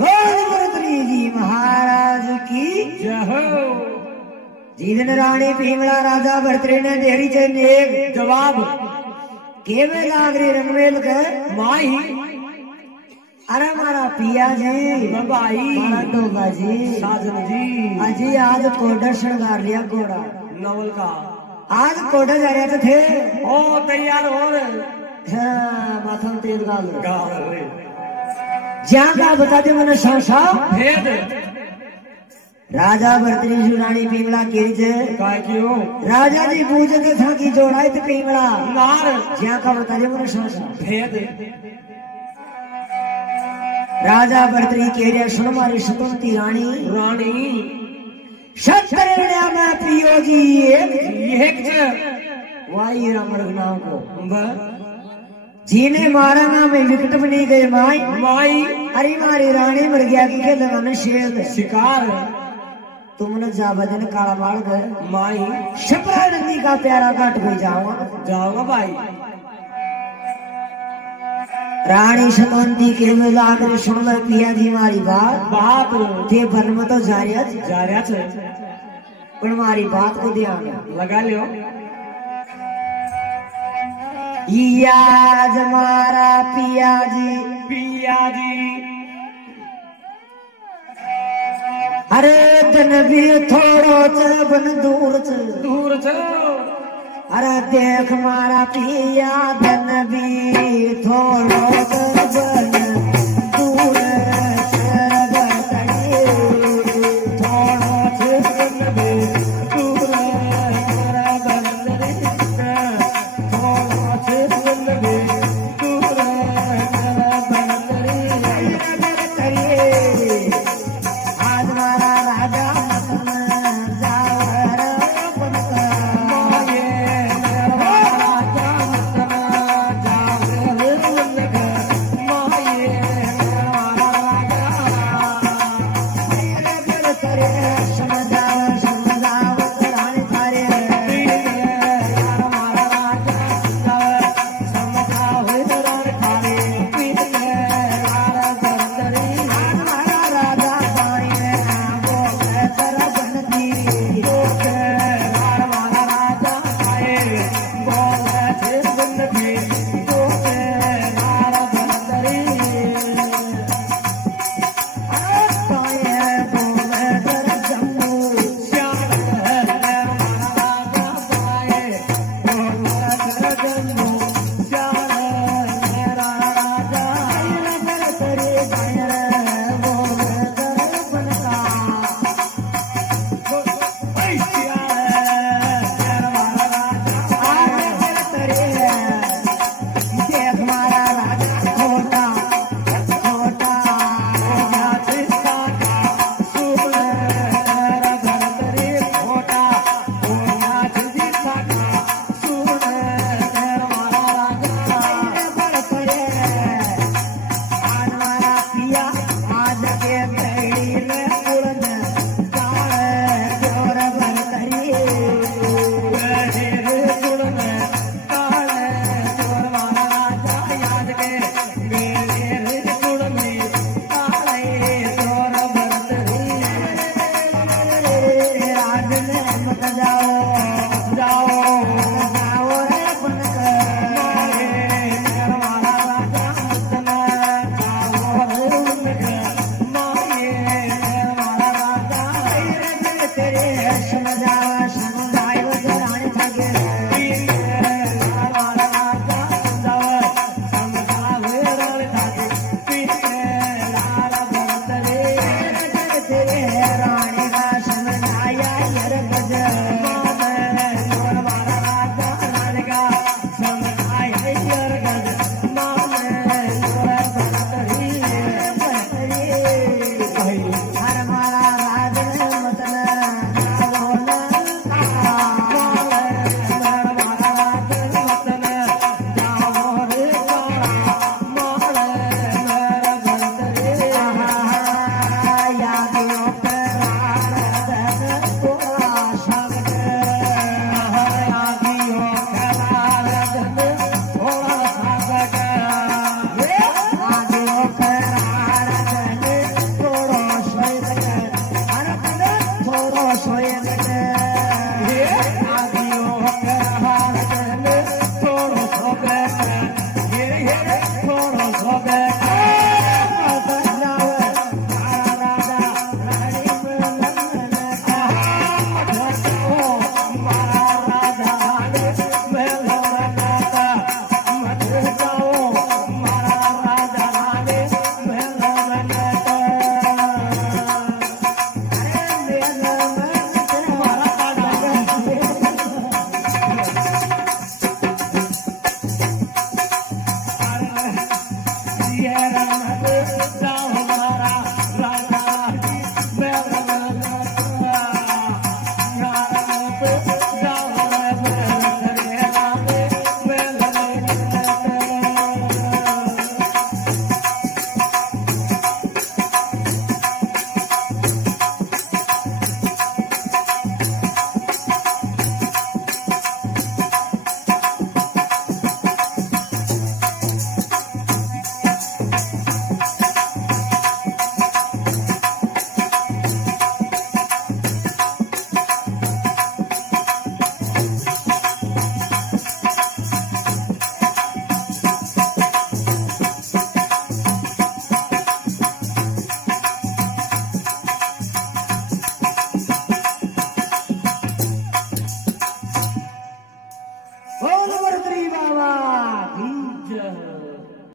भरतरी जी महाराज की जय हो। जीवन रानी पिंगला राजा भरतरी ने देरी चे नेक जवाब केवे नागरी रंगमेल के माही अरे मारा पिया जी भाई मारा डोगा जी साजन जी अजी आज कोडा श्रृंगार लिया घोड़ा नवल का आज कोडा जा रहे थे ओ तैयार हो रे माथा में तेल डाल रे ज्या का बता दे मैंने शाशा भेद राजा भरतरी जी रानी पिंगला के जे काय क्यों राजा जी पूजते था कि जोड़ाई थे पिंगला नार ज्या का बता दे मैंने शाशा भेद राजा भरतरी के रे सुन मारी सतवंती रानी रानी क्षत्रिय में प्रियो जी एक वाई रामर नाम को जीने मारा में विकट बनी गए माई माई अरे मारी रानी मर गया कि के लगाने शेर शिकार तुमने जा बदन काला मार गए माई छपरा नदी का प्यारा काट कोई जाऊंगा भाई रानी सतवंती के में लाकर सुन ले पिया जी मारी बात ते बन में तो जा रहा छे पर मारी बात को ध्यान लगा लियो याद मारा पिया जी अरे तन भी थोड़ो च बन दूर चलो अरे देख मारा पिया धन भी थोड़ो च